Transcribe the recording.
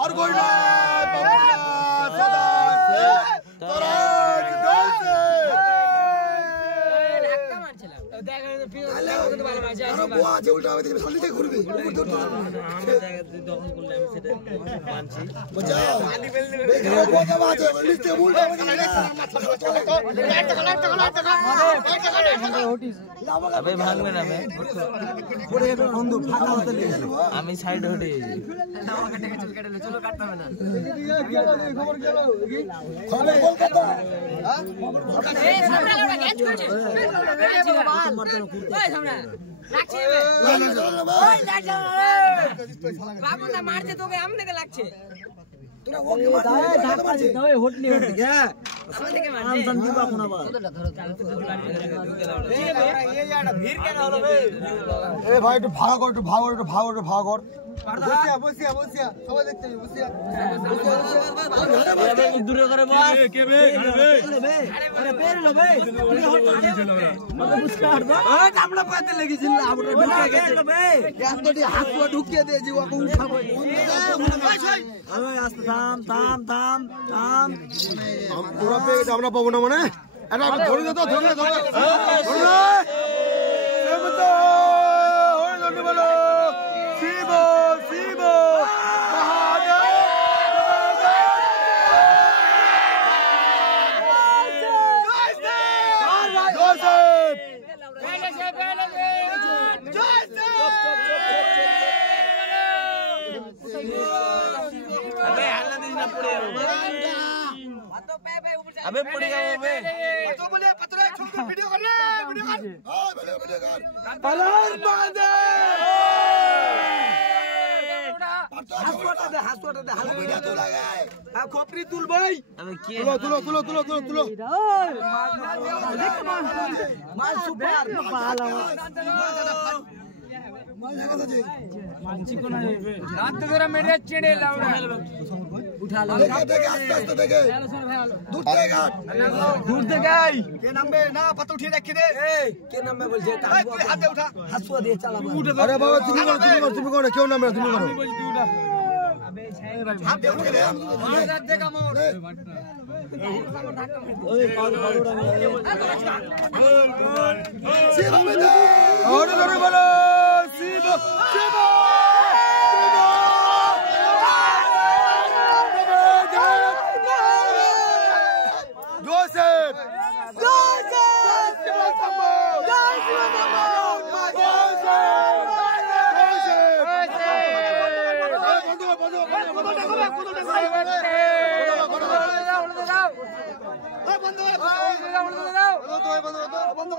और कोई ना सदा से तोराज से আরো বুয়া আছে উল্টা হবে দেখবে সামনে থেকে ঘুরবে দখল করলে আমি সেটা মানছি বুঝাও বেকার কথা আছে লিস্টে উল্টা হবে আবে ভাঙবে না পড়ে গেল বন্ধু ফাঁকা হতে দিই আমি সাইড হটে নাও কেটে চল কেটে চলো কাটতে হবে না খবর গেল খবর কলকাতা এই সামনে লাগা ক্যাচ করছে ওই সামনে লাগছে ওই লাগছে বাবু না মারতে তোকে আমনে লাগছে তোরা ওকে ধাক্কা মারছে ওই হটনি হটনি কে সামনে থেকে মারছে আম সন্দীপ আপনা বাদ এই यार ভিড় কেন হলো বে এ ভাই একটু ভাগ কর একটু ভাগ কর বসিয়া সবাই দেখতে বসিয়া দূরে করে বাস কে বে আরে বের লো বে মুস্কার দো ওই কামড়া পাতে লেগেছিল আমরা ঢুকে গেছে বে এতটি হাতটা ঢুকিয়ে দিয়ে যে ওকে উঠাবো আরে আস্তে থাম পুরো পেয়ে গেছে আমরা পাবো না মানে এটা ধরে দে তো ধরে अबे पड़ेगा वो बे तो बोले पत्थर छोड़ वीडियो कर हां वीडियो कर पलर बांधे हासोटा दे हालो वीडियो तो लगा आ खोपरी तुल भाई अबे के तुलो माल सुपर पाला माल लगा दे मानसी को ना रात तेरा मेरे चेड़े लाउडा उठा लो देखे आस्ते देखे दूर दे गाय के नंबे ना पत्ता उठिए रख दे ए के नंबे बोल जे कोई हाथ उठा हसुआ दे चला अरे बाबा तुम करो क्यों नंबे तुम करो अबे हाथ दे उठ दे हाथ दे का मोड़ ओए पाल उड़ा सीधा में दे और बोलो सीधा বন্ধ